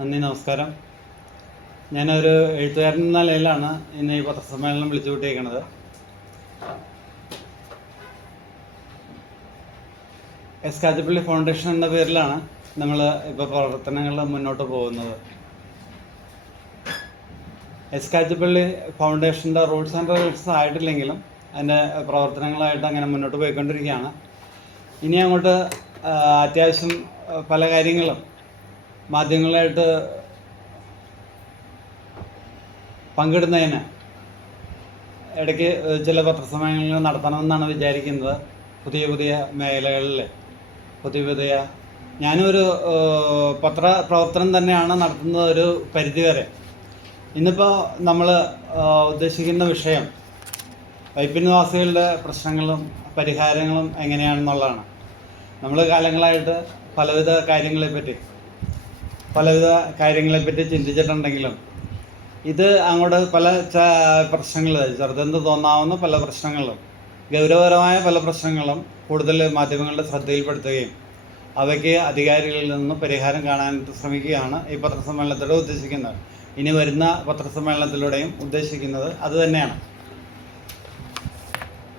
നന്ദി, നമസ്കാരം. ഞാനൊരു എഴുത്തുകാരൻ എന്ന നിലയിലാണ് ഇന്ന് ഈ പത്രസമ്മേളനം വിളിച്ചു കൂട്ടിയിരിക്കുന്നത്. എസ് കാച്ചപ്പള്ളി ഫൗണ്ടേഷൻ എന്ന പേരിലാണ് നമ്മൾ ഇപ്പോൾ പ്രവർത്തനങ്ങൾ മുന്നോട്ട് പോകുന്നത്. എസ് കാച്ചപ്പള്ളി ഫൗണ്ടേഷൻ്റെ റൂൾസ് ആൻഡ് റെഗുലേഷൻസ് ആയിട്ടില്ലെങ്കിലും അതിൻ്റെ പ്രവർത്തനങ്ങളായിട്ട് അങ്ങനെ മുന്നോട്ട് പോയിക്കൊണ്ടിരിക്കുകയാണ്. ഇനി അങ്ങോട്ട് അത്യാവശ്യം പല കാര്യങ്ങളും മാധ്യമങ്ങളായിട്ട് പങ്കിടുന്നതിന് ഇടയ്ക്ക് ചില പത്രസമ്മേളനങ്ങൾ നടത്തണമെന്നാണ് വിചാരിക്കുന്നത്. പുതിയ പുതിയ മേഖലകളിൽ പുതിയ ഞാനൊരു പത്രപ്രവർത്തനം തന്നെയാണ് നടത്തുന്നത് ഒരു പരിധിവരെ. ഇന്നിപ്പോൾ നമ്മൾ ഉദ്ദേശിക്കുന്ന വിഷയം വൈപ്പിൻ നിവാസികളുടെ പ്രശ്നങ്ങളും പരിഹാരങ്ങളും എങ്ങനെയാണെന്നുള്ളതാണ്. നമ്മൾ കാലങ്ങളായിട്ട് പലവിധ കാര്യങ്ങളെപ്പറ്റി ചിന്തിച്ചിട്ടുണ്ടെങ്കിലും ഇത് അങ്ങോട്ട് പല പ്രശ്നങ്ങൾ, ചെറുതെന്ന് തോന്നാവുന്ന പല പ്രശ്നങ്ങളും ഗൗരവപരമായ പല പ്രശ്നങ്ങളും കൂടുതൽ മാധ്യമങ്ങളുടെ ശ്രദ്ധയിൽപ്പെടുത്തുകയും അവയ്ക്ക് അധികാരികളിൽ നിന്ന് പരിഹാരം കാണാനായിട്ട് ശ്രമിക്കുകയാണ് ഈ പത്രസമ്മേളനത്തിലൂടെ ഉദ്ദേശിക്കുന്നത്. ഇനി വരുന്ന പത്രസമ്മേളനത്തിലൂടെയും ഉദ്ദേശിക്കുന്നത് അത് തന്നെയാണ്.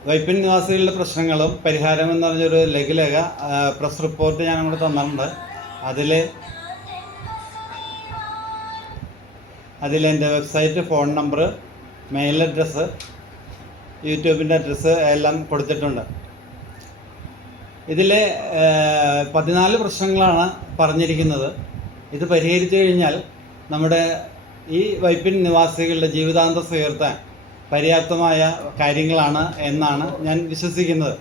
വൈപ്പിൻ നിവാസികളുടെ പ്രശ്നങ്ങളും പരിഹാരം എന്ന് പറഞ്ഞൊരു ലഘുലേഖ പ്രസ് റിപ്പോർട്ട് ഞാൻ അങ്ങോട്ട് തന്നിട്ടുണ്ട്. അതിലെൻ്റെ website, phone number, mail address, യൂട്യൂബിൻ്റെ അഡ്രസ്സ് എല്ലാം കൊടുത്തിട്ടുണ്ട്. ഇതിൽ 14 പ്രശ്നങ്ങളാണ് പറഞ്ഞിരിക്കുന്നത്. ഇത് പരിഹരിച്ചു കഴിഞ്ഞാൽ നമ്മുടെ ഈ വൈപ്പിൻ നിവാസികളുടെ ജീവിതാന്തം ഉയർത്താൻ പര്യാപ്തമായ കാര്യങ്ങളാണ് എന്നാണ് ഞാൻ വിശ്വസിക്കുന്നത്.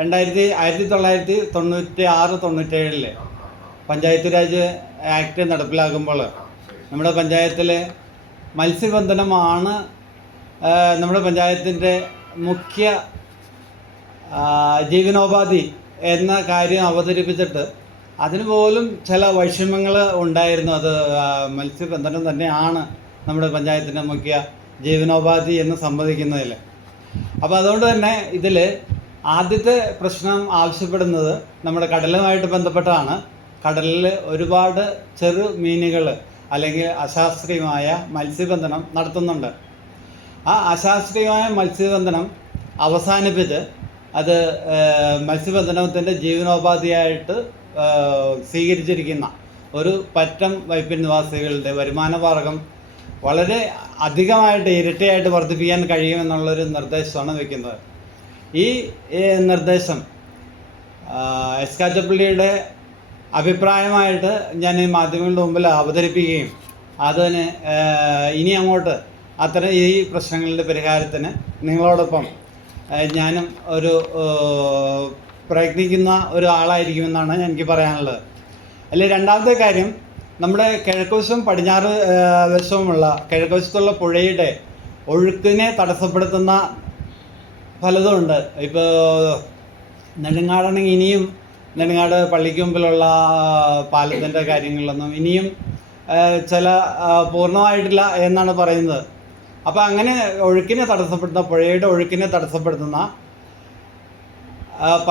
1996-97 പഞ്ചായത്ത് രാജ് ആക്ട് നടപ്പിലാക്കുമ്പോൾ നമ്മുടെ പഞ്ചായത്തിലെ മത്സ്യബന്ധനമാണ് നമ്മുടെ പഞ്ചായത്തിൻ്റെ മുഖ്യ ജീവനോപാധി എന്ന കാര്യം അവതരിപ്പിച്ചിട്ട് അതിന് പോലും ചില വൈഷമ്യങ്ങൾ ഉണ്ടായിരുന്നു. അത് മത്സ്യബന്ധനം തന്നെയാണ് നമ്മുടെ പഞ്ചായത്തിൻ്റെ മുഖ്യ ജീവനോപാധി എന്ന് സമ്മതിക്കുന്നതിൽ. അപ്പോൾ അതുകൊണ്ട് തന്നെ ഇതിൽ ആദ്യത്തെ പ്രശ്നം ആവശ്യപ്പെടുന്നത് നമ്മുടെ കടലുമായിട്ട് ബന്ധപ്പെട്ടാണ്. കടലിൽ ഒരുപാട് ചെറു മീനുകൾ അല്ലെങ്കിൽ അശാസ്ത്രീയമായ മത്സ്യബന്ധനം നടത്തുന്നുണ്ട്. ആ അശാസ്ത്രീയമായ മത്സ്യബന്ധനം അവസാനിപ്പിച്ച് അത് മത്സ്യബന്ധനത്തിൻ്റെ ജീവനോപാധിയായിട്ട് സ്വീകരിച്ചിരിക്കുന്ന ഒരു പറ്റം വൈപ്പിൻ നിവാസികളുടെ വരുമാന മാർഗം വളരെ അധികമായിട്ട് ഇരട്ടിയായിട്ട് വർദ്ധിപ്പിക്കാൻ കഴിയുമെന്നുള്ളൊരു നിർദ്ദേശമാണ് വയ്ക്കുന്നത്. ഈ നിർദ്ദേശം എസ് കാച്ചപ്പള്ളിയുടെ അഭിപ്രായമായിട്ട് ഞാൻ ഈ മാധ്യമങ്ങളുടെ മുമ്പിൽ അവതരിപ്പിക്കുകയും അതിന് ഇനി അങ്ങോട്ട് ഈ പ്രശ്നങ്ങളുടെ പരിഹാരത്തിന് നിങ്ങളോടൊപ്പം ഞാനും ഒരു പ്രയത്നിക്കുന്ന ഒരാളായിരിക്കുമെന്നാണ് എനിക്ക് പറയാനുള്ളത്. അല്ലെങ്കിൽ രണ്ടാമത്തെ കാര്യം, നമ്മുടെ കിഴക്കുവശവും പടിഞ്ഞാറ് വശവുമുള്ള കിഴക്കുവശത്തുള്ള പുഴയുടെ ഒഴുക്കിനെ തടസ്സപ്പെടുത്തുന്ന പലതുമുണ്ട്. ഇപ്പോൾ നെടുങ്ങാടാണെങ്കിൽ ഇനിയും നെടുങ്ങാട് പള്ളിക്ക് മുമ്പിലുള്ള പാലത്തിൻ്റെ കാര്യങ്ങളിലൊന്നും ഇനിയും ചില പൂർണ്ണമായിട്ടില്ല എന്നാണ് പറയുന്നത്. അപ്പോൾ അങ്ങനെ പുഴയുടെ ഒഴുക്കിനെ തടസ്സപ്പെടുത്തുന്ന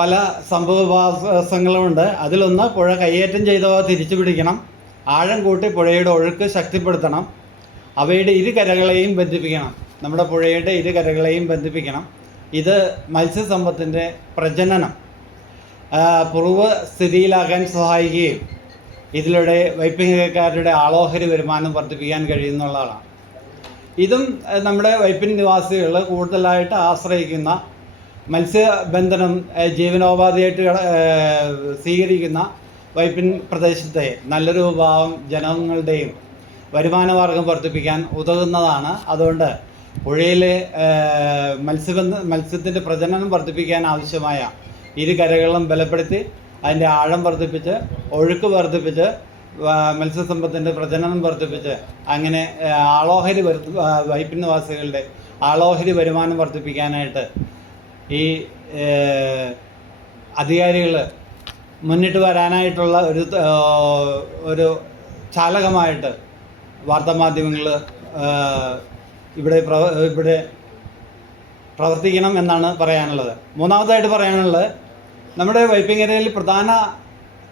പല സംഭവവികാസങ്ങളുമുണ്ട്. അതിലൊന്ന്, പുഴ കയ്യേറ്റം ചെയ്തവ തിരിച്ചു പിടിക്കണം, ആഴം കൂട്ടി പുഴയുടെ ഒഴുക്ക് ശക്തിപ്പെടുത്തണം, അവയുടെ ഇരുകരകളെയും ബന്ധിപ്പിക്കണം. നമ്മുടെ പുഴയുടെ ഇരുകരകളെയും ബന്ധിപ്പിക്കണം. ഇത് മത്സ്യസമ്പത്തിൻ്റെ പ്രജനനം പൂർവ്വസ്ഥിതിയിലാക്കാൻ സഹായിക്കുകയും ഇതിലൂടെ വൈപ്പിൻകാരുടെ ആളോഹരി വരുമാനം വർദ്ധിപ്പിക്കാൻ കഴിയുന്നുള്ളതാണ്. ഇതും നമ്മുടെ വൈപ്പിൻ നിവാസികൾ കൂടുതലായിട്ട് ആശ്രയിക്കുന്ന മത്സ്യബന്ധനം ജീവനോപാധിയായിട്ട് സ്വീകരിക്കുന്ന വൈപ്പിൻ പ്രദേശത്തെ നല്ലൊരു വിഭാഗം ജനങ്ങളുടെയും വരുമാന മാർഗം വർദ്ധിപ്പിക്കാൻ ഉതകുന്നതാണ്. അതുകൊണ്ട് പുഴയിലെ മത്സ്യത്തിൻ്റെ പ്രജനനം വർദ്ധിപ്പിക്കാൻ ആവശ്യമായ ഇരുകരകളും ബലപ്പെടുത്തി അതിൻ്റെ ആഴം വർദ്ധിപ്പിച്ച് ഒഴുക്ക് വർദ്ധിപ്പിച്ച് മത്സ്യസമ്പത്തിൻ്റെ പ്രജനനം വർദ്ധിപ്പിച്ച് അങ്ങനെ വൈപ്പിൻ നിവാസികളുടെ ആളോഹരി വരുമാനം വർദ്ധിപ്പിക്കാനായിട്ട് ഈ അധികാരികൾ മുന്നിട്ട് വരാനായിട്ടുള്ള ഒരു ചാലകമായിട്ട് വാർത്താമാധ്യമങ്ങൾ ഇവിടെ പ്രവർത്തിക്കണം എന്നാണ് പറയാനുള്ളത്. മൂന്നാമതായിട്ട് പറയാനുള്ളത്, നമ്മുടെ വൈപ്പിങ്ങരയിൽ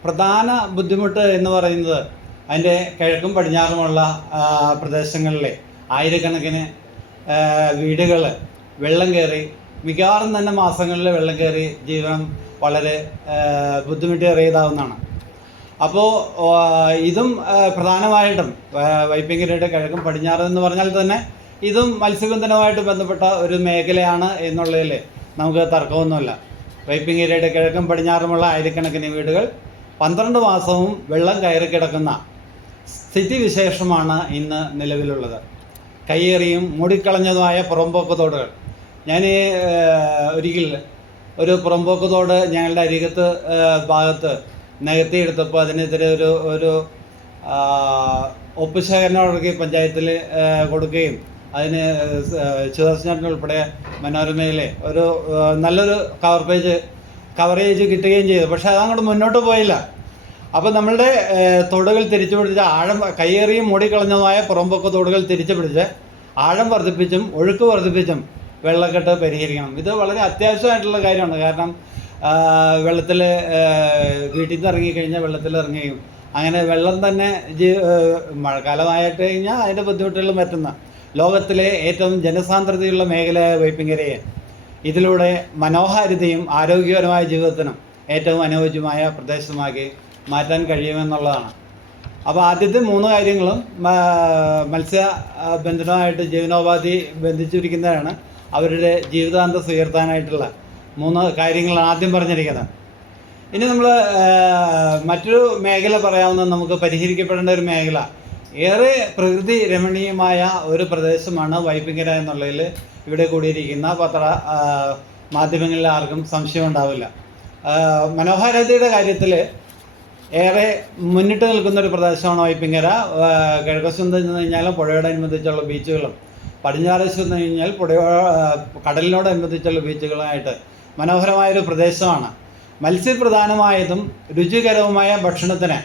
പ്രധാന ബുദ്ധിമുട്ട് എന്ന് പറയുന്നത് അതിൻ്റെ കിഴക്കും പടിഞ്ഞാറുമുള്ള പ്രദേശങ്ങളിലെ ആയിരക്കണക്കിന് വീടുകൾ വെള്ളം കയറി, മിക്കവാറും തന്നെ മാസങ്ങളിൽ വെള്ളം കയറി ജീവനം വളരെ ബുദ്ധിമുട്ടേറിയതാവുന്നതാണ്. അപ്പോൾ ഇതും പ്രധാനമായിട്ടും വൈപ്പിങ്കരയുടെ കിഴക്കും പടിഞ്ഞാറ് എന്ന് പറഞ്ഞാൽ തന്നെ ഇതും മത്സ്യബന്ധനവുമായിട്ട് ബന്ധപ്പെട്ട ഒരു മേഖലയാണ് എന്നുള്ളതിൽ നമുക്ക് തർക്കമൊന്നുമില്ല. വൈപ്പിങ്കരയുടെ കിഴക്കും പടിഞ്ഞാറുമുള്ള ആയിരക്കണക്കിന് വീടുകൾ 12 മാസവും വെള്ളം കയറി കിടക്കുന്ന സ്ഥിതിവിശേഷമാണ് ഇന്ന് നിലവിലുള്ളത്. കയ്യേറിയും മൂടിക്കളഞ്ഞതുമായ പുറമ്പോക്ക് തോടുകൾ. ഞാൻ ഒരിക്കൽ ഒരു പുറമ്പോക്ക് തോട് ഞങ്ങളുടെ അരികത്ത് ഭാഗത്ത് നികത്തിയെടുത്തപ്പോൾ അതിനെതിരെ ഒരു ഒപ്പ് ശേഖരണമൊക്കെ പഞ്ചായത്തിൽ കൊടുക്കുകയും അതിന് സുദർശനൻ ഉൾപ്പെടെ മനോരമയിലെ ഒരു നല്ലൊരു കവറേജ് കിട്ടുകയും ചെയ്തു. പക്ഷേ അതങ്ങോട്ട് മുന്നോട്ട് പോയില്ല. അപ്പോൾ നമ്മളുടെ തോടുകൾ തിരിച്ചു പിടിച്ച് കയ്യേറിയും മൂടിക്കളഞ്ഞതുമായ പുറമ്പോക്ക് തോടുകൾ തിരിച്ചു പിടിച്ച് ആഴം വർദ്ധിപ്പിച്ചും ഒഴുക്ക് വർദ്ധിപ്പിച്ചും വെള്ളക്കെട്ട് പരിഹരിക്കണം. ഇത് വളരെ അത്യാവശ്യമായിട്ടുള്ള കാര്യമാണ്. കാരണം വെള്ളത്തിൽ വീട്ടിൽ നിന്ന് ഇറങ്ങിക്കഴിഞ്ഞാൽ വെള്ളത്തിലിറങ്ങുകയും അങ്ങനെ വെള്ളം തന്നെ മഴക്കാലമായിട്ട് കഴിഞ്ഞാൽ അതിൻ്റെ ബുദ്ധിമുട്ടുകൾ പറ്റുന്ന ലോകത്തിലെ ഏറ്റവും ജനസാന്ദ്രതയുള്ള മേഖലയായ വൈപ്പിങ്കരയെ ഇതിലൂടെ മനോഹാരിതയും ആരോഗ്യപരമായ ജീവിതത്തിനും ഏറ്റവും അനുയോജ്യമായ പ്രദേശമാക്കി മാറ്റാൻ കഴിയുമെന്നുള്ളതാണ്. അപ്പോൾ ആദ്യത്തെ 3 കാര്യങ്ങളും മത്സ്യബന്ധനമായിട്ട് ജീവനോപാധി ബന്ധിച്ചിരിക്കുന്നതാണ്. അവരുടെ ജീവിതാന്തസ് ഉയർത്താനായിട്ടുള്ള 3 കാര്യങ്ങളാണ് ആദ്യം പറഞ്ഞിരിക്കുന്നത്. ഇനി നമ്മൾ മറ്റൊരു മേഖല പറയാവുന്നത് നമുക്ക് പരിഹരിക്കപ്പെടേണ്ട ഒരു മേഖല, ഏറെ പ്രകൃതി രമണീയമായ ഒരു പ്രദേശമാണ് വൈപ്പിങ്കര എന്നുള്ളതിൽ ഇവിടെ കൂടിയിരിക്കുന്ന മാധ്യമങ്ങളിൽ ആർക്കും സംശയം ഉണ്ടാവില്ല. മനോഹാരിതയുടെ കാര്യത്തിൽ ഏറെ മുന്നിട്ട് നിൽക്കുന്നൊരു പ്രദേശമാണ് വൈപ്പിങ്കര. കിഴക്കശത്ത് നിന്ന് കഴിഞ്ഞാൽ പുഴയോടനുബന്ധിച്ചുള്ള ബീച്ചുകളും പടിഞ്ഞാറശത്ത് നിന്ന് കഴിഞ്ഞാൽ കടലിനോടനുബന്ധിച്ചുള്ള ബീച്ചുകളുമായിട്ട് മനോഹരമായൊരു പ്രദേശമാണ്. മത്സ്യപ്രധാനമായതും രുചികരവുമായ ഭക്ഷണത്തിന്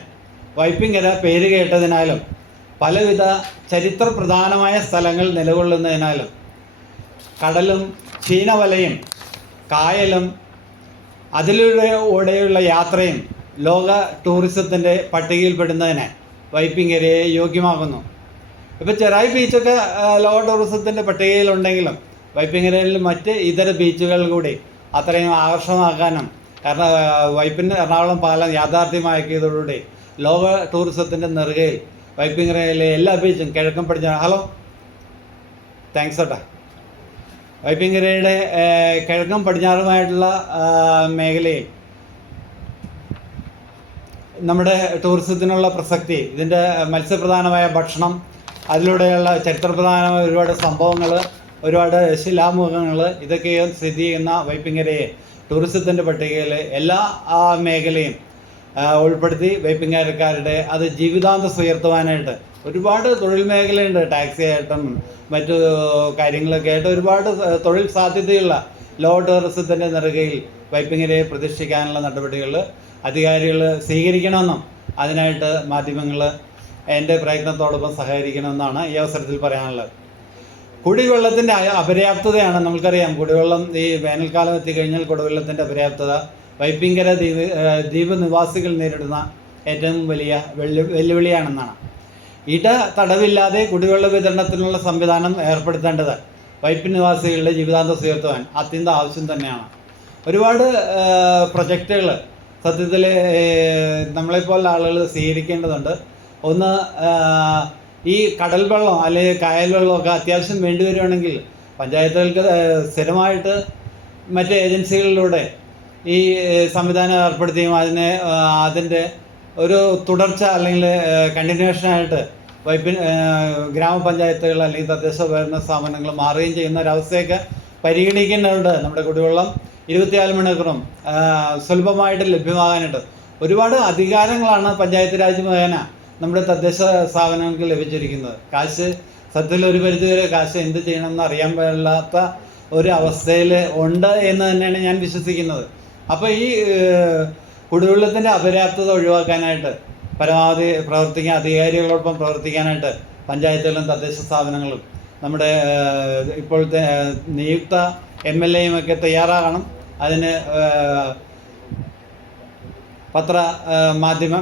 വൈപ്പിങ്കര പേര് കേട്ടതിനാലും പലവിധ ചരിത്രപ്രധാനമായ സ്ഥലങ്ങൾ നിലകൊള്ളുന്നതിനാലും കടലും ചീനവലയും കായലും അതിലൂടെയുള്ള യാത്രയും ലോക ടൂറിസത്തിൻ്റെ പട്ടികയിൽപ്പെടുന്നതിന് വൈപ്പിങ്കരയെ യോഗ്യമാക്കുന്നു. ഇപ്പോൾ ചെറായി ബീച്ചൊക്കെ ലോക ടൂറിസത്തിൻ്റെ പട്ടികയിലുണ്ടെങ്കിലും വൈപ്പിങ്കരയിൽ മറ്റ് ഇതര ബീച്ചുകൾ കൂടി അത്രയും ആകർഷകമാക്കാനും, കാരണം എറണാകുളം പാലം യാഥാർത്ഥ്യമാക്കിയതോടുകൂടി ലോക ടൂറിസത്തിൻ്റെ നെറുകയിൽ വൈപ്പിങ്കരയിലെ എല്ലാ ബീച്ചും കിഴക്കും പടിഞ്ഞാറ് താങ്ക്സ് കേട്ടോ. വൈപ്പിങ്കരയുടെ കിഴക്കും പടിഞ്ഞാറുമായിട്ടുള്ള മേഖലയിൽ നമ്മുടെ ടൂറിസത്തിനുള്ള പ്രസക്തി, ഇതിൻ്റെ മത്സ്യപ്രധാനമായ ഭക്ഷണം, അതിലൂടെയുള്ള ചരിത്രപ്രധാനമായ ഒരുപാട് സംഭവങ്ങൾ, ഒരുപാട് ശിലാമുഖങ്ങൾ, ഇതൊക്കെയും സ്ഥിതി ചെയ്യുന്ന വൈപ്പിങ്കരയെ ടൂറിസത്തിൻ്റെ പട്ടികയിൽ എല്ലാ മേഖലയും ഉൾപ്പെടുത്തി വൈപ്പിങ്കരക്കാരുടെ അത് ജീവിതാന്തസ് ഉയർത്തുവാനായിട്ട് ഒരുപാട് തൊഴിൽ മേഖലയുണ്ട്. ടാക്സി ആയിട്ടും മറ്റു കാര്യങ്ങളൊക്കെ ആയിട്ട് ഒരുപാട് തൊഴിൽ സാധ്യതയുള്ള ലോക ടൂറിസത്തിൻ്റെ നെറുകയിൽ വൈപ്പിങ്കരയെ പ്രതിഷ്ഠിക്കാനുള്ള നടപടികൾ അധികാരികൾ സ്വീകരിക്കണമെന്നും അതിനായിട്ട് മാധ്യമങ്ങൾ എൻ്റെ പ്രയത്നത്തോടൊപ്പം സഹകരിക്കണമെന്നാണ് ഈ അവസരത്തിൽ പറയാനുള്ളത്. കുടിവെള്ളത്തിൻ്റെ അപര്യാപ്തതയാണ് നമുക്കറിയാം. കുടിവെള്ളം ഈ വേനൽക്കാലം എത്തിക്കഴിഞ്ഞാൽ കുടിവെള്ളത്തിൻ്റെ അപര്യാപ്തത വൈപ്പിങ്കര ദ്വീപ് നിവാസികൾ നേരിടുന്ന ഏറ്റവും വലിയ വെല്ലുവിളിയാണെന്നാണ്. തടവില്ലാതെ കുടിവെള്ള വിതരണത്തിനുള്ള സംവിധാനം ഏർപ്പെടുത്തേണ്ടത് വൈപ്പിൻ നിവാസികളുടെ ജീവിതാന്തസ് ഉയർത്തുവാൻ അത്യന്തം ആവശ്യം തന്നെയാണ്. ഒരുപാട് പ്രൊജക്റ്റുകൾ സത്യത്തിൽ നമ്മളെപ്പോലുള്ള ആളുകൾ സ്വീകരിക്കേണ്ടതുണ്ട്. ഒന്ന്, ഈ കടൽ വെള്ളം അല്ലെങ്കിൽ കായൽ വെള്ളമൊക്കെ അത്യാവശ്യം വേണ്ടി വരുവാണെങ്കിൽ പഞ്ചായത്തുകൾക്ക് സ്ഥിരമായിട്ട് മറ്റ് ഏജൻസികളിലൂടെ ഈ സംവിധാനം ഏർപ്പെടുത്തിയും അതിൻ്റെ ഒരു തുടർച്ച അല്ലെങ്കിൽ കണ്ടിന്യൂഷനായിട്ട് ഗ്രാമപഞ്ചായത്തുകൾ അല്ലെങ്കിൽ തദ്ദേശ ഭരണ സ്ഥാപനങ്ങൾ മാറുകയും ചെയ്യുന്ന ഒരവസ്ഥയൊക്കെ പരിഗണിക്കേണ്ടതുണ്ട്. നമ്മുടെ കുടിവെള്ളം 24 മണിക്കൂറും സുലഭമായിട്ട് ലഭ്യമാകാനായിട്ട് ഒരുപാട് അധികാരങ്ങളാണ് പഞ്ചായത്ത് രാജ് മുഖേന നമ്മുടെ തദ്ദേശ സ്ഥാപനങ്ങൾക്ക് ലഭിച്ചിരിക്കുന്നത്. കാശ് സത്യത്തിൽ ഒരു പരിധിവരെ കാശ് എന്ത് ചെയ്യണമെന്ന് അറിയാൻ പാടില്ലാത്ത ഒരു അവസ്ഥയിൽ ഉണ്ട് എന്ന് തന്നെയാണ് ഞാൻ വിശ്വസിക്കുന്നത്. അപ്പോൾ ഈ കുടിവെള്ളത്തിൻ്റെ അപര്യാപ്തത ഒഴിവാക്കാനായിട്ട് പരമാവധി അധികാരികളോടൊപ്പം പ്രവർത്തിക്കാനായിട്ട് പഞ്ചായത്തുകളും തദ്ദേശ സ്ഥാപനങ്ങളും നമ്മുടെ ഇപ്പോഴത്തെ നിയുക്ത MLA യും ഒക്കെ തയ്യാറാകണം. അതിന്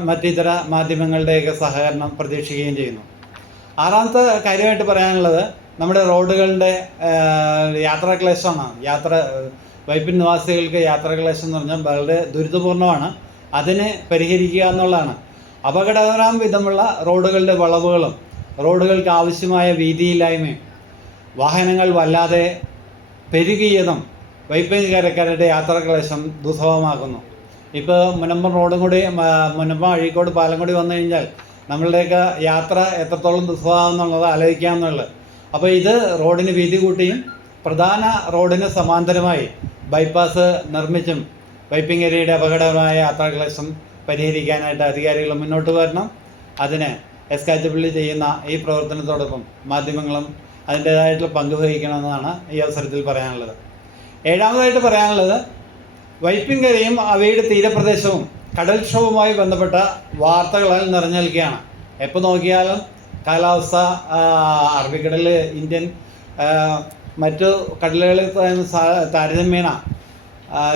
മറ്റിതര മാധ്യമങ്ങളുടെയൊക്കെ സഹകരണം പ്രതീക്ഷിക്കുകയും ചെയ്യുന്നു. ആറാമത്തെ കാര്യമായിട്ട് പറയാനുള്ളത് നമ്മുടെ റോഡുകളുടെ യാത്രാക്ലേശമാണ്. വൈപ്പിൻ നിവാസികൾക്ക് യാത്രാക്ലേശം എന്ന് പറഞ്ഞാൽ വളരെ ദുരിതപൂർണ്ണമാണ്. അതിനെ പരിഹരിക്കുക എന്നുള്ളതാണ്. അപകടകരം വിധമുള്ള റോഡുകളുടെ വളവുകളും റോഡുകൾക്ക് ആവശ്യമായ വീതിയില്ലായ്മയും വാഹനങ്ങൾ വല്ലാതെ പെരുകിയതും വൈപ്പിൻകരക്കാരുടെ യാത്രാക്ലേശം ദുസ്സഹമാക്കുന്നു. ഇപ്പോൾ മുനമ്പം അഴീക്കോട് പാലം കൂടി വന്നു കഴിഞ്ഞാൽ നമ്മളുടെയൊക്കെ യാത്ര എത്രത്തോളം ദുസ്സഹമാകുന്നുള്ളത് ആലോചിക്കാമെന്നുള്ളത്. അപ്പോൾ ഇത് റോഡിന് വീതി കൂട്ടിയും പ്രധാന റോഡിന് സമാന്തരമായി ബൈപ്പാസ് നിർമ്മിച്ചും വൈപ്പിൻകരയുടെ അപകടകരമായ യാത്രാക്ലേശം പരിഹരിക്കാനായിട്ട് അധികാരികൾ മുന്നോട്ട് വരണം. അതിന് എസ്കാച്ചപ്പള്ളി ചെയ്യുന്ന ഈ പ്രവർത്തനത്തോടൊപ്പം മാധ്യമങ്ങളും അതിൻ്റേതായിട്ടുള്ള പങ്ക് വഹിക്കണമെന്നാണ് ഈ അവസരത്തിൽ പറയാനുള്ളത്. ഏഴാമതായിട്ട് പറയാനുള്ളത് വൈപ്പിൻകരയും അവയുടെ തീരപ്രദേശവും കടൽക്ഷോഭവുമായി ബന്ധപ്പെട്ട വാർത്തകളാൽ നിറഞ്ഞു നിൽക്കുകയാണ്. എപ്പോൾ നോക്കിയാലും കാലാവസ്ഥ അറബിക്കടൽ, ഇന്ത്യൻ മറ്റു കടലുകളിൽ താരതമ്യേന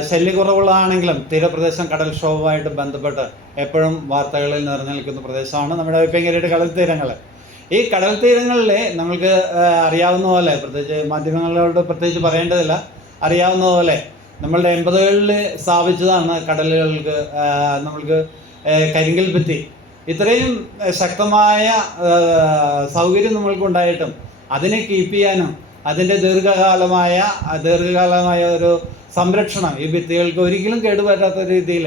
ശല്യക്കുറവുള്ളതാണെങ്കിലും തീരപ്രദേശം കടൽക്ഷോഭവുമായിട്ട് ബന്ധപ്പെട്ട് എപ്പോഴും വാർത്തകളിൽ നിറഞ്ഞു നിൽക്കുന്ന പ്രദേശമാണ് നമ്മുടെ വൈപ്പിൻകരയുടെ കടൽ തീരങ്ങൾ. ഈ കടൽ തീരങ്ങളിൽ നമ്മൾക്ക് അറിയാവുന്ന പോലെ, പ്രത്യേകിച്ച് മാധ്യമങ്ങളോട് പ്രത്യേകിച്ച് പറയേണ്ടതില്ല, അറിയാവുന്ന പോലെ നമ്മളുടെ 80കളിൽ സ്ഥാപിച്ചതാണ് കടലുകൾക്ക് നമ്മൾക്ക് കരിങ്കൽ ഭിത്തി. ഇത്രയും ശക്തമായ സൗകര്യം നമ്മൾക്കുണ്ടായിട്ടും അതിനെ കീപ്പ് ചെയ്യാനും അതിൻ്റെ ദീർഘകാലമായ ഒരു സംരക്ഷണം ഈ ഭിത്തികൾക്ക് ഒരിക്കലും കേടുപറ്റാത്ത രീതിയിൽ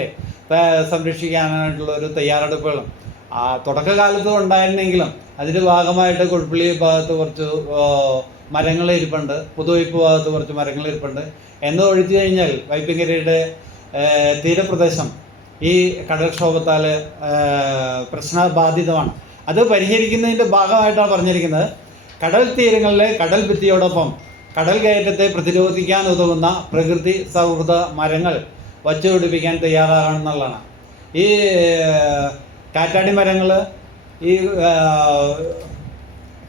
സംരക്ഷിക്കാനായിട്ടുള്ള ഒരു തയ്യാറെടുപ്പുകളും തുടക്കകാലത്ത് ഉണ്ടായിരുന്നെങ്കിലും അതിൻ്റെ ഭാഗമായിട്ട് കുഴപ്പള്ളി ഭാഗത്ത് കുറച്ച് മരങ്ങൾ ഇരിപ്പുണ്ട്, പുതുവൈപ്പ് ഭാഗത്ത് കുറച്ച് മരങ്ങൾ ഇരിപ്പുണ്ട് എന്ന് ഒഴിച്ചു കഴിഞ്ഞാൽ വൈപ്പിൻകരയുടെ തീരപ്രദേശം ഈ കടൽക്ഷോഭത്താൽ പ്രശ്നബാധിതമാണ്. അത് പരിഹരിക്കുന്നതിൻ്റെ ഭാഗമായിട്ടാണ് പറഞ്ഞിരിക്കുന്നത് കടൽ തീരങ്ങളിലെ കടൽ ഭിത്തിയോടൊപ്പം കടൽ കയറ്റത്തെ പ്രതിരോധിക്കാൻ ഉതകുന്ന പ്രകൃതി സൗഹൃദ മരങ്ങൾ വച്ചുപിടിപ്പിക്കാൻ തയ്യാറാകണമെന്നുള്ളതാണ്. ഈ കാറ്റാടി മരങ്ങൾ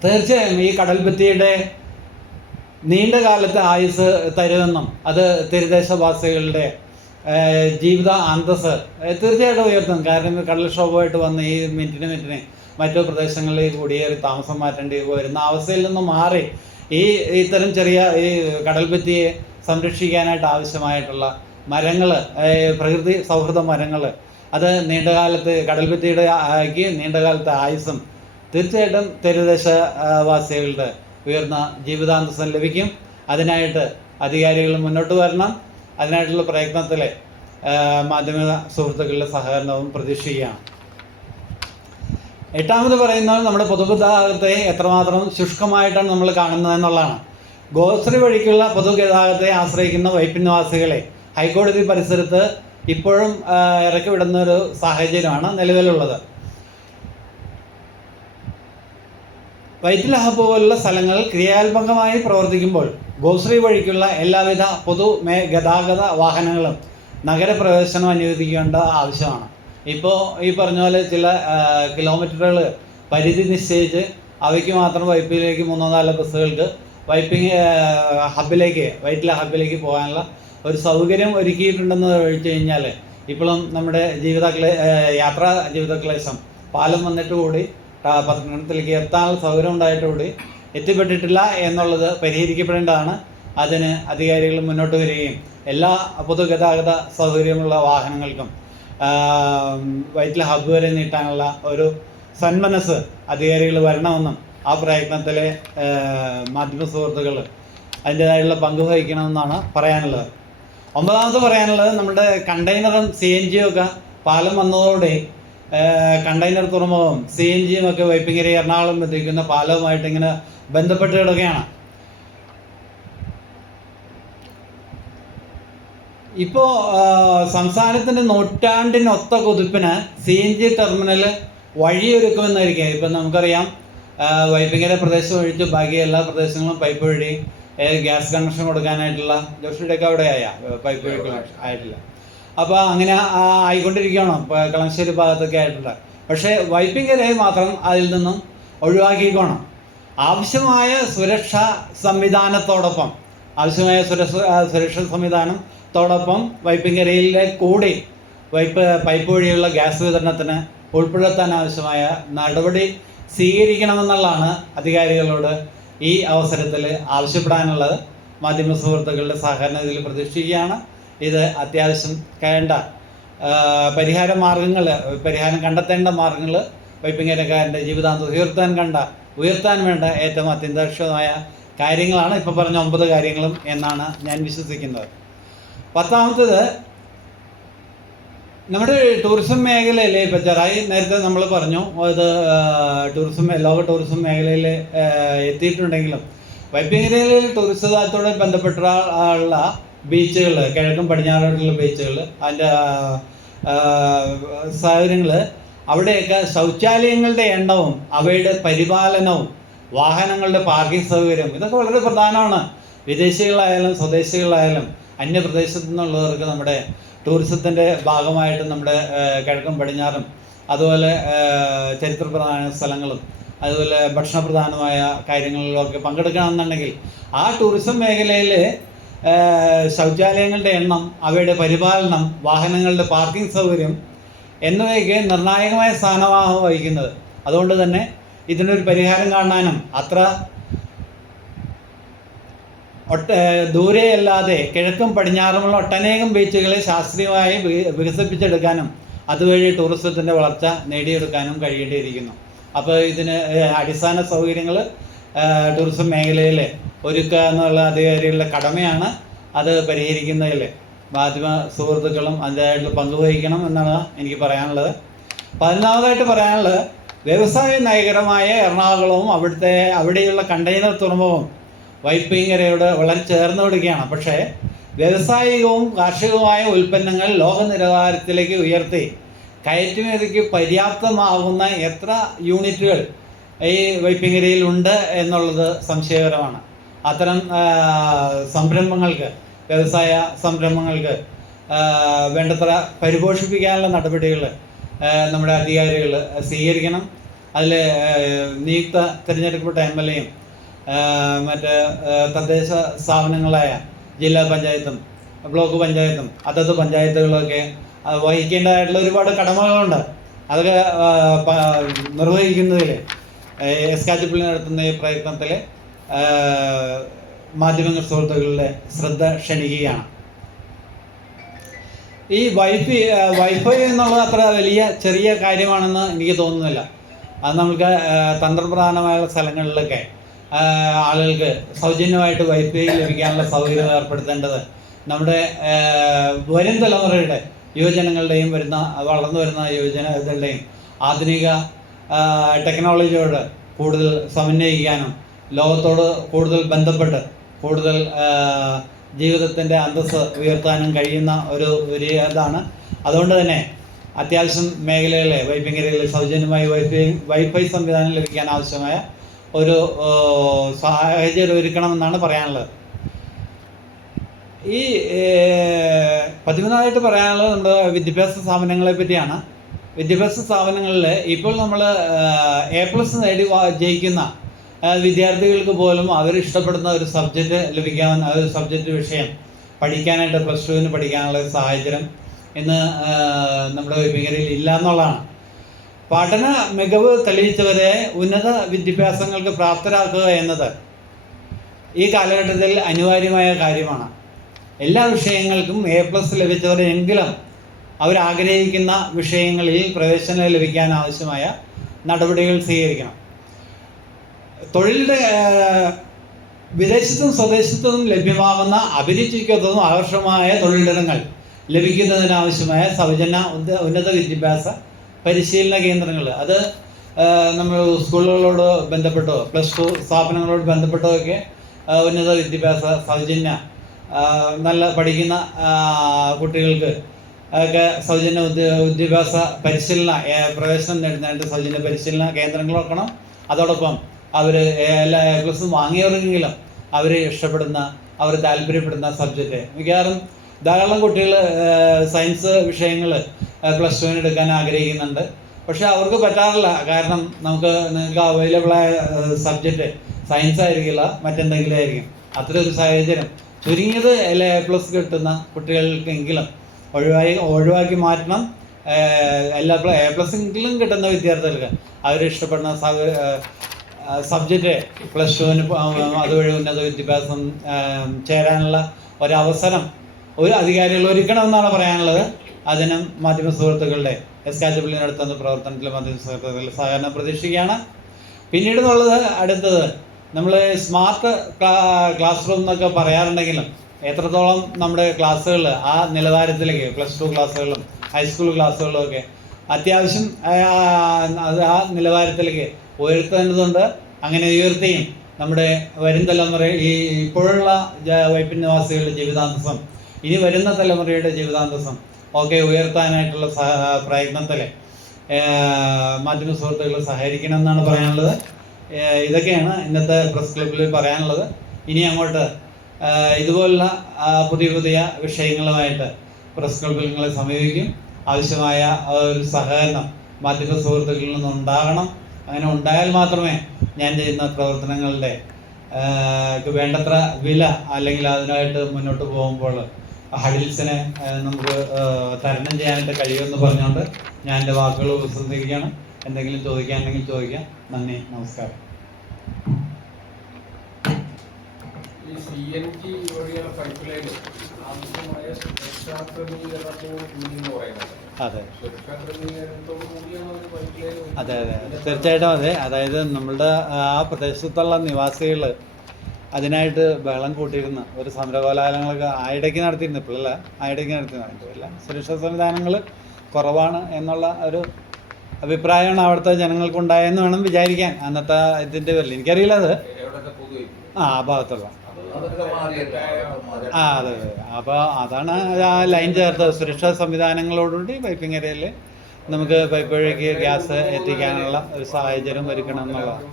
തീർച്ചയായും ഈ കടൽ ഭിത്തിയുടെ നീണ്ട കാലത്തെ ആയുസ് തരുമെന്നും അത് തീരദേശവാസികളുടെ ജീവിത അന്തസ്സ് തീർച്ചയായിട്ടും ഉയർത്തും. കാരണം കടൽക്ഷോഭമായിട്ട് വന്ന് ഈ മിനിറ്റിന് മറ്റു പ്രദേശങ്ങളിൽ കുടിയേറി താമസം മാറ്റേണ്ടി വരുന്ന അവസ്ഥയിൽ നിന്ന് മാറി ഇത്തരം ചെറിയ ഈ കടൽ ഭിത്തിയെ സംരക്ഷിക്കാനായിട്ട് ആവശ്യമായിട്ടുള്ള മരങ്ങൾ, പ്രകൃതി സൗഹൃദ മരങ്ങൾ, അത് നീണ്ടകാലത്ത് കടൽ ഭിത്തിയുടെ നീണ്ടകാലത്തെ ആയുസ്സും തീർച്ചയായിട്ടും തീരദേശവാസികളുടെ ഉയർന്ന ജീവിതാന്തസ്സം ലഭിക്കും. അതിനായിട്ട് അധികാരികൾ മുന്നോട്ട് വരണം. അതിനായിട്ടുള്ള പ്രയത്നത്തിൽ മാധ്യമ സുഹൃത്തുക്കളുടെ സഹകരണവും പ്രതീക്ഷിക്കുകയാണ്. എട്ടാമത് പറയുന്നത് നമ്മുടെ പൊതുഗതാഗതത്തെ എത്രമാത്രം ശുഷ്കമായിട്ടാണ് നമ്മൾ കാണുന്നത് എന്നുള്ളതാണ്. ഗോശ്രീ വഴിക്കുള്ള പൊതുഗതാഗതത്തെ ആശ്രയിക്കുന്ന വൈപ്പിൻ നിവാസികളെ ഹൈക്കോടതി പരിസരത്ത് ഇപ്പോഴും ഇറക്കി വിടുന്ന ഒരു സാഹചര്യമാണ് നിലവിലുള്ളത്. വൈറ്റില ഹബ്ബ് പോലുള്ള സ്ഥലങ്ങൾ ക്രിയാത്മകമായി പ്രവർത്തിക്കുമ്പോൾ ഗോശ്രീ വഴിക്കുള്ള എല്ലാവിധ ഗതാഗത വാഹനങ്ങളും നഗരപ്രവേശനം അനുവദിക്കേണ്ട ആവശ്യമാണ്. ഇപ്പോൾ ഈ പറഞ്ഞ പോലെ ചില കിലോമീറ്ററുകൾ പരിധി നിശ്ചയിച്ച് അവയ്ക്ക് മാത്രം വൈപ്പിലേക്ക് 3-4 ബസ്സുകൾക്ക് വൈറ്റില ഹബ്ബിലേക്ക് പോകാനുള്ള ഒരു സൗകര്യം ഒരുക്കിയിട്ടുണ്ടെന്ന് ഒഴിച്ചു കഴിഞ്ഞാൽ ഇപ്പോഴും നമ്മുടെ യാത്രാ ജീവിതക്ലേശം പാലം വന്നിട്ട് കൂടി പത്തനംതിട്ടയിലേക്ക് എത്താനുള്ള സൗകര്യം ഉണ്ടായിട്ടുകൂടി എത്തിപ്പെട്ടിട്ടില്ല എന്നുള്ളത് പരിഹരിക്കപ്പെടേണ്ടതാണ്. അതിന് അധികാരികൾ മുന്നോട്ട് വരികയും എല്ലാ പൊതുഗതാഗത സൗകര്യമുള്ള വാഹനങ്ങൾക്കും വൈറ്റില ഹബ്ബ് വരെ നീട്ടാനുള്ള ഒരു സന്മനസ് അധികാരികൾ വരണമെന്നും ആ പ്രയത്നത്തിലെ മാധ്യമ സുഹൃത്തുക്കൾ അതിൻ്റേതായിട്ടുള്ള പങ്ക് വഹിക്കണമെന്നാണ് പറയാനുള്ളത്. 9ാമത് പറയാനുള്ളത് നമ്മുടെ കണ്ടെയ്നറും CNG ഒക്കെ പാലം വന്നതോടെ കണ്ടെയ്നർ തുറമുഖവും CNG ഒക്കെ വൈപ്പിൻകര എറണാകുളം എത്തിക്കുന്ന പാലവുമായിട്ട് ഇങ്ങനെ ബന്ധപ്പെട്ട് കിടക്കുകയാണ്. ഇപ്പോൾ സംസ്ഥാനത്തിൻ്റെ നൂറ്റാണ്ടിനൊത്ത കുതിപ്പിന് CNG ടെർമിനൽ വഴിയൊരുക്കുമെന്നായിരിക്കും. ഇപ്പം നമുക്കറിയാം വൈപ്പിൻകര പ്രദേശം ഒഴിച്ച് ബാക്കി എല്ലാ പ്രദേശങ്ങളും പൈപ്പ് വഴി ഗ്യാസ് കണക്ഷൻ കൊടുക്കാനായിട്ടുള്ള ജോഷിയുടെയൊക്കെ അവിടെ പൈപ്പ് വഴി ആയിട്ടില്ല. അപ്പോൾ അങ്ങനെ ആയിക്കൊണ്ടിരിക്കുകയാണ് കളമശ്ശേരി ഭാഗത്തൊക്കെ ആയിട്ടുണ്ട്. പക്ഷേ വൈപ്പിൻകരയെ മാത്രം അതിൽ നിന്നും ഒഴിവാക്കിക്കോണം. ആവശ്യമായ സുരക്ഷാ സംവിധാനത്തോടൊപ്പം സുരക്ഷാ സംവിധാനത്തോടൊപ്പം വൈപ്പിൻകരയിലെ കൂടി പൈപ്പ് വഴിയുള്ള ഗ്യാസ് വിതരണത്തിന് ഉൾപ്പെടുത്താൻ ആവശ്യമായ നടപടി സ്വീകരിക്കണമെന്നുള്ളതാണ് അധികാരികളോട് ഈ അവസരത്തിൽ ആവശ്യപ്പെടാനുള്ളത്. മാധ്യമ സുഹൃത്തുക്കളുടെ സഹകരണം ഇതിൽ പ്രതീക്ഷിക്കുകയാണ്. ഇത് അത്യാവശ്യം വേണ്ട പരിഹാരം കണ്ടെത്തേണ്ട മാർഗങ്ങൾ വൈപ്പിങ്ങരക്കാരൻ്റെ ജീവിതാന്തം ഉയർത്താൻ വേണ്ട ഏറ്റവും അത്യന്താപേക്ഷിതമായ കാര്യങ്ങളാണ് ഇപ്പോൾ പറഞ്ഞ 9 കാര്യങ്ങളും എന്നാണ് ഞാൻ വിശ്വസിക്കുന്നത്. 10ാമത്തേത്, നമ്മുടെ ടൂറിസം മേഖലയിൽ ഇപ്പോൾ ചെറായി നേരത്തെ നമ്മൾ പറഞ്ഞു, അത് ലോക ടൂറിസം മേഖലയിൽ എത്തിയിട്ടുണ്ടെങ്കിലും വൈപ്പിങ്ങരയിൽ ടൂറിസത്തോടെ ബന്ധപ്പെട്ട ബീച്ചുകൾ, കിഴക്കും പടിഞ്ഞാറോട്ടുള്ള ബീച്ചുകൾ, അതിൻ്റെ സാഹചര്യങ്ങൾ, അവിടെയൊക്കെ ശൗചാലയങ്ങളുടെ എണ്ണവും അവയുടെ പരിപാലനവും വാഹനങ്ങളുടെ പാർക്കിംഗ് സൗകര്യം ഇതൊക്കെ വളരെ പ്രധാനമാണ്. വിദേശികളായാലും സ്വദേശികളായാലും അന്യപ്രദേശത്തു നിന്നുള്ളവർക്ക് നമ്മുടെ ടൂറിസത്തിൻ്റെ ഭാഗമായിട്ട് നമ്മുടെ കിഴക്കും പടിഞ്ഞാറും അതുപോലെ ചരിത്രപ്രധാന സ്ഥലങ്ങളും അതുപോലെ ഭക്ഷണപ്രധാനമായ കാര്യങ്ങളിലൊക്കെ പങ്കെടുക്കണമെന്നുണ്ടെങ്കിൽ ആ ടൂറിസം മേഖലയിൽ ശൗചാലയങ്ങളുടെ എണ്ണം, അവയുടെ പരിപാലനം, വാഹനങ്ങളുടെ പാർക്കിംഗ് സൗകര്യം എന്നിവയൊക്കെ നിർണായകമായ സ്ഥാനമാണ് വഹിക്കുന്നത്. അതുകൊണ്ട് തന്നെ ഇതിനൊരു പരിഹാരം കാണാനും അത്ര ദൂരെയല്ലാതെ കിഴക്കും പടിഞ്ഞാറുമുള്ള ഒട്ടനേകം ബീച്ചുകളെ ശാസ്ത്രീയമായി വികസിപ്പിച്ചെടുക്കാനും അതുവഴി ടൂറിസത്തിൻ്റെ വളർച്ച നേടിയെടുക്കാനും കഴിയേണ്ടിയിരിക്കുന്നു. അപ്പോൾ ഇതിന് അടിസ്ഥാന സൗകര്യങ്ങൾ ടൂറിസം മേഖലയിൽ ഒരുക്കുക എന്നുള്ള അധികാരികളുടെ കടമയാണ്. അത് പരിഹരിക്കുന്നതിൽ മാധ്യമ സുഹൃത്തുക്കളും അതിൻ്റെതായിട്ടുള്ള പങ്കുവഹിക്കണം എന്നാണ് എനിക്ക് പറയാനുള്ളത്. 11ാമതായിട്ട് പറയാനുള്ളത്, വ്യവസായ നഗരമായ എറണാകുളവും അവിടെയുള്ള കണ്ടെയ്നർ തുറമുഖവും വൈപ്പിങ്ങരയോട് വളരെ ചേർന്ന് വിടുകയാണ്. പക്ഷേ വ്യാവസായികവും കാർഷികവുമായ ഉൽപ്പന്നങ്ങൾ ലോക നിലവാരത്തിലേക്ക് ഉയർത്തി കയറ്റുമതിക്ക് പര്യാപ്തമാകുന്ന എത്ര യൂണിറ്റുകൾ ഈ വൈപ്പിങ്ങരയിൽ ഉണ്ട് എന്നുള്ളത് സംശയകരമാണ്. അത്തരം വ്യവസായ സംരംഭങ്ങൾക്ക് വേണ്ടത്ര പരിപോഷിപ്പിക്കാനുള്ള നടപടികൾ നമ്മുടെ അധികാരികൾ സ്വീകരിക്കണം. അതിൽ നിയുക്ത തിരഞ്ഞെടുക്കപ്പെട്ട MLA യും മറ്റ് തദ്ദേശ സ്ഥാപനങ്ങളായ ജില്ലാ പഞ്ചായത്തും ബ്ലോക്ക് പഞ്ചായത്തും അതത് പഞ്ചായത്തുകളൊക്കെ വഹിക്കേണ്ടതായിട്ടുള്ള ഒരുപാട് കടമകളുണ്ട്. അതൊക്കെ നിർവഹിക്കുന്നതിൽ എസ്കാച്ചിപ്പിള്ളി നടത്തുന്ന ഈ പ്രയത്നത്തിൽ മാധ്യമ സുഹൃത്തുക്കളുടെ ശ്രദ്ധ ക്ഷണിക്കുകയാണ്. ഈ വൈഫൈ എന്നുള്ളത് അത്ര ചെറിയ കാര്യമാണെന്ന് എനിക്ക് തോന്നുന്നില്ല. അത് നമുക്ക് തന്ത്രപ്രധാനമായ സ്ഥലങ്ങളിലൊക്കെ ആളുകൾക്ക് സൗജന്യമായിട്ട് വൈഫൈ ലഭിക്കാനുള്ള സൗകര്യം ഏർപ്പെടുത്തേണ്ടത് നമ്മുടെ വരും തലമുറയുടെ യുവജനങ്ങളുടെയും വളർന്നു വരുന്ന യുവജനങ്ങളുടെയും ആധുനിക ടെക്നോളജിയോട് കൂടുതൽ സമന്വയിക്കാനും ലോകത്തോട് കൂടുതൽ ബന്ധപ്പെട്ട് കൂടുതൽ ജീവിതത്തിൻ്റെ അന്തസ്സ് ഉയർത്താനും കഴിയുന്ന ഒരു ഇതാണ്. അതുകൊണ്ട് തന്നെ അത്യാവശ്യം മേഖലകളിലെ വൈപ്പിങ്ങരയിൽ സൗജന്യമായി വൈഫൈ സംവിധാനം ലഭിക്കാൻ ആവശ്യമായ ഒരു സാഹചര്യം ഒരുക്കണമെന്നാണ് പറയാനുള്ളത്. ഈ 13ായിട്ട് പറയാനുള്ളത് നമ്മുടെ വിദ്യാഭ്യാസ സ്ഥാപനങ്ങളെ പറ്റിയാണ്. വിദ്യാഭ്യാസ സ്ഥാപനങ്ങളിൽ ഇപ്പോൾ നമ്മൾ A+ നേടി ജയിക്കുന്ന വിദ്യാർത്ഥികൾക്ക് പോലും അവരിഷ്ടപ്പെടുന്ന ഒരു സബ്ജക്റ്റ് വിഷയം പഠിക്കാനായിട്ട് +2 പഠിക്കാനുള്ള ഒരു സാഹചര്യം ഇന്ന് നമ്മുടെ വൈപ്പിങ്ങരയിൽ ഇല്ല എന്നുള്ളതാണ്. പഠന മികവ് തെളിയിച്ചവരെ ഉന്നത വിദ്യാഭ്യാസങ്ങൾക്ക് പ്രാപ്തരാക്കുക എന്നത് ഈ കാലഘട്ടത്തിൽ അനിവാര്യമായ കാര്യമാണ്. എല്ലാ വിഷയങ്ങൾക്കും A+ ലഭിച്ചവരെങ്കിലും അവരാഗ്രഹിക്കുന്ന വിഷയങ്ങളിൽ പ്രവേശനം ലഭിക്കാൻ ആവശ്യമായ നടപടികൾ സ്വീകരിക്കണം. തൊഴിലിൻ്റെ വിദേശത്തും സ്വദേശത്തും ലഭ്യമാകുന്ന അഭിരുചിക്കൊത്തതും ആകർഷകമായ തൊഴിലിടങ്ങൾ ലഭിക്കുന്നതിനാവശ്യമായ സൗജന്യ ഉന്നത വിദ്യാഭ്യാസ പരിശീലന കേന്ദ്രങ്ങൾ, അത് നമ്മൾ സ്കൂളുകളോട് ബന്ധപ്പെട്ടോ +2 സ്ഥാപനങ്ങളോട് ബന്ധപ്പെട്ടോ ഒക്കെ ഉന്നത വിദ്യാഭ്യാസ സൗജന്യ നല്ല പഠിക്കുന്ന കുട്ടികൾക്ക് ഒക്കെ സൗജന്യ വിദ്യാഭ്യാസ പരിശീലന പ്രവേശനം നേടുന്നതിനായിട്ട് സൗജന്യ പരിശീലന കേന്ദ്രങ്ങൾ വെക്കണം. അതോടൊപ്പം അവർ എല്ലാ A+ വാങ്ങിയവരെങ്കിലും അവർ ഇഷ്ടപ്പെടുന്ന അവർ താല്പര്യപ്പെടുന്ന സബ്ജക്റ്റ് മിക്കവാറും ധാരാളം കുട്ടികൾ സയൻസ് വിഷയങ്ങൾ +2 എടുക്കാൻ ആഗ്രഹിക്കുന്നുണ്ട്. പക്ഷെ അവർക്ക് പറ്റാറില്ല. കാരണം നിങ്ങൾക്ക് അവൈലബിളായ സബ്ജക്റ്റ് സയൻസ് ആയിരിക്കില്ല, മറ്റെന്തെങ്കിലും ആയിരിക്കും. അത്രയൊരു സാഹചര്യം ചുരുങ്ങിയത് A+ കിട്ടുന്ന കുട്ടികൾക്കെങ്കിലും ഒഴിവാക്കി മാറ്റണം. എല്ലാ A+എങ്കിലും കിട്ടുന്ന വിദ്യാർത്ഥികൾക്ക് അവരിഷ്ടപ്പെടുന്ന സബ്ജക്റ്റ് +2 അതുവഴി ഉന്നത വിദ്യാഭ്യാസം ചേരാനുള്ള ഒരവസരം ഒരു അധികാരികൾ ഒരുക്കണമെന്നാണ് പറയാനുള്ളത്. അതിനും മാധ്യമ സുഹൃത്തുക്കളുടെ SKW നടത്തുന്ന പ്രവർത്തനത്തിൽ മാധ്യമ സുഹൃത്തുക്കളുടെ സഹകരണം പ്രതീക്ഷിക്കുകയാണ്. പിന്നീടുള്ളത് അടുത്തത് നമ്മൾ സ്മാർട്ട് ക്ലാസ് റൂം എന്നൊക്കെ പറയാറുണ്ടെങ്കിലും എത്രത്തോളം നമ്മുടെ ക്ലാസ്സുകൾ ആ നിലവാരത്തിലേക്ക് +2 ക്ലാസ്സുകളും ഹൈസ്കൂൾ ക്ലാസ്സുകളും ഒക്കെ അത്യാവശ്യം അത് ആ നിലവാരത്തിലേക്ക് ഉയർത്തേണ്ടതുണ്ട്. അങ്ങനെ ഉയർത്തിയും നമ്മുടെ വരും തലമുറ ഈ ഇപ്പോഴുള്ള വൈപ്പിൻ നിവാസികളുടെ ജീവിതാന്തസം ഇനി വരുന്ന തലമുറയുടെ ജീവിതാന്തസം ഒക്കെ ഉയർത്താനായിട്ടുള്ള പ്രയത്നത്തിൽ മാധ്യമ സുഹൃത്തുക്കൾ സഹകരിക്കണം എന്നാണ് പറയാനുള്ളത്. ഇതൊക്കെയാണ് ഇന്നത്തെ പ്രസ് ക്ലബ്ബിൽ പറയാനുള്ളത്. ഇനി അങ്ങോട്ട് ഇതുപോലുള്ള പുതിയ വിഷയങ്ങളുമായിട്ട് പ്രസ് ക്ലബ്ബിൽ നിങ്ങളെ സമീപിക്കും. ആവശ്യമായ ഒരു സഹകരണം മാധ്യമ സുഹൃത്തുക്കളിൽ നിന്നുണ്ടാകണം. അങ്ങനെ ഉണ്ടായാൽ മാത്രമേ ഞാൻ ചെയ്യുന്ന പ്രവർത്തനങ്ങളുടെ വേണ്ടത്ര വില അല്ലെങ്കിൽ അതിനായിട്ട് മുന്നോട്ട് പോകുമ്പോൾ ഹഡിൽസിനെ നമുക്ക് തരണം ചെയ്യാനായിട്ട് കഴിയുമെന്ന് പറഞ്ഞുകൊണ്ട് ഞാൻ എൻ്റെ വാക്കുകൾ ഉപസംഹരിക്കുകയാണ്. എന്തെങ്കിലും ചോദിക്കാനുണ്ടെങ്കിൽ ചോദിക്കാം. നന്ദി, നമസ്കാരം. അതെ അതെ അതെ തീർച്ചയായിട്ടും അതെ. അതായത് നമ്മളുടെ ആ പ്രദേശത്തുള്ള നിവാസികൾ അതിനായിട്ട് ബഹളം കൂട്ടിയിരുന്ന ഒരു സമരകോലാഹലങ്ങളൊക്കെ ആയിടയ്ക്ക് നടത്തിയിരുന്നു. ഇപ്പോഴല്ല, ആയിടയ്ക്ക് നടത്തിയില്ല. സുരക്ഷാ സംവിധാനങ്ങൾ കുറവാണ് എന്നുള്ള ഒരു അഭിപ്രായമാണ് അവിടുത്തെ ജനങ്ങൾക്കുണ്ടായെന്ന് വേണം വിചാരിക്കാൻ. അന്നത്തെ ഇതിൻ്റെ പേരിൽ എനിക്കറിയില്ല അത് ആ ഭാഗത്തുള്ള അതെ അതെ. അപ്പോൾ അതാണ് ആ ലൈൻ ചേർത്തത്. സുരക്ഷാ സംവിധാനങ്ങളോടുകൂടി പൈപ്പിംഗ് ഏരിയയിൽ നമുക്ക് പൈപ്പ് വഴിക്ക് ഗ്യാസ് എത്തിക്കാനുള്ള ഒരു സാഹചര്യം ഒരുക്കണം എന്നുള്ളതാണ്.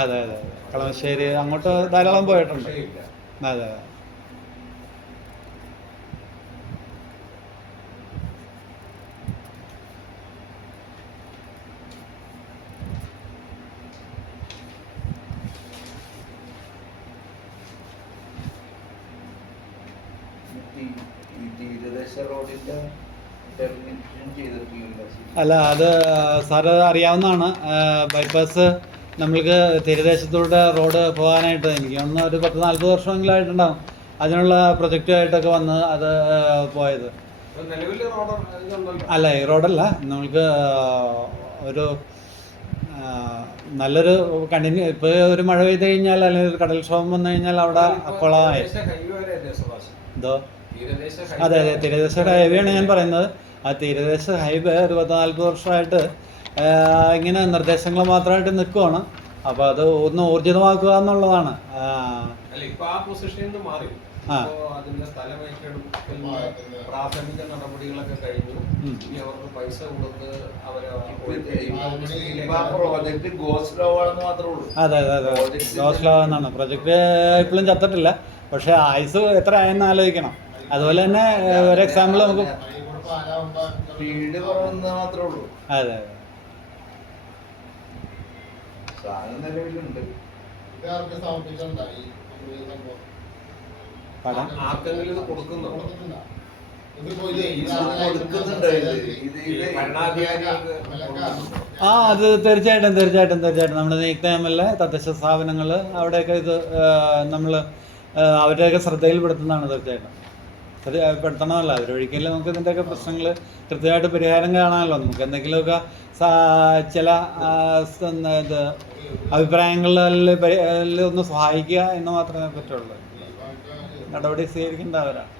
അതെ അതെ. കളമശ്ശേരി അങ്ങോട്ട് ധാരാളം പോയിട്ടുണ്ട്. അതെ. അല്ല, അത് സാറ് അറിയാവുന്നതാണ്. ബൈപ്പാസ് നമ്മൾക്ക് തീരദേശത്തൂടെ റോഡ് പോകാനായിട്ട് എനിക്ക് ഒന്ന് ഒരു 10-40 വർഷമെങ്കിലായിട്ടുണ്ടാകും അതിനുള്ള പ്രൊജക്റ്റുമായിട്ടൊക്കെ വന്ന് അത് പോയത്. അല്ല, ഈ റോഡല്ല, നമ്മൾക്ക് ഒരു നല്ലൊരു ഇപ്പോൾ ഒരു മഴ പെയ്ത് കഴിഞ്ഞാൽ അല്ലെങ്കിൽ ഒരു കടൽക്ഷോഭം വന്നു കഴിഞ്ഞാൽ അവിടെ കുളമായി. എന്തോ? അതെ അതെ, തീരദേശ ഹൈവേയാണ് ഞാൻ പറയുന്നത്. ആ തീരദേശ ഹൈവേ ഒരു 10-40 വർഷമായിട്ട് ഇങ്ങനെ നിർദ്ദേശങ്ങൾ മാത്രമായിട്ട് നിൽക്കുവാണ്. അപ്പോൾ അത് ഒന്ന് ഊർജിതമാക്കുക എന്നുള്ളതാണ്. പ്രാഥമിക നടപടികളൊക്കെ കഴിഞ്ഞു. ഇനി അവർക്ക് പൈസ കൊടുത്ത് അതെ അതെ അതെ, ഗോസ്ലോ എന്നാണ് പ്രൊജക്ട്. ഇപ്പോഴും ചത്തിട്ടില്ല, പക്ഷെ ആയുസ് എത്ര ആയെന്ന് ആലോചിക്കണം. അതുപോലെ തന്നെ ഒരു എക്സാമ്പിൾ നമുക്ക് അതെ അത് തീർച്ചയായിട്ടും നമ്മുടെ നിയുക്ത MLA തദ്ദേശ സ്ഥാപനങ്ങൾ അവിടെയൊക്കെ ഇത് നമ്മൾ അവരുടെയൊക്കെ ശ്രദ്ധയിൽപ്പെടുത്തുന്നതാണ്. തീർച്ചയായിട്ടും പെടുത്തണമല്ല, അവരൊഴിക്കലും നമുക്ക് ഇതിൻ്റെയൊക്കെ പ്രശ്നങ്ങൾ കൃത്യമായിട്ട് പരിഹാരം കാണാമല്ലോ. നമുക്ക് എന്തെങ്കിലുമൊക്കെ ചില ഇത് അഭിപ്രായങ്ങളിൽ ഒന്ന് സഹായിക്കുക എന്ന് മാത്രമേ പറ്റുള്ളൂ. നടപടി സ്വീകരിക്കേണ്ടവരാണ്.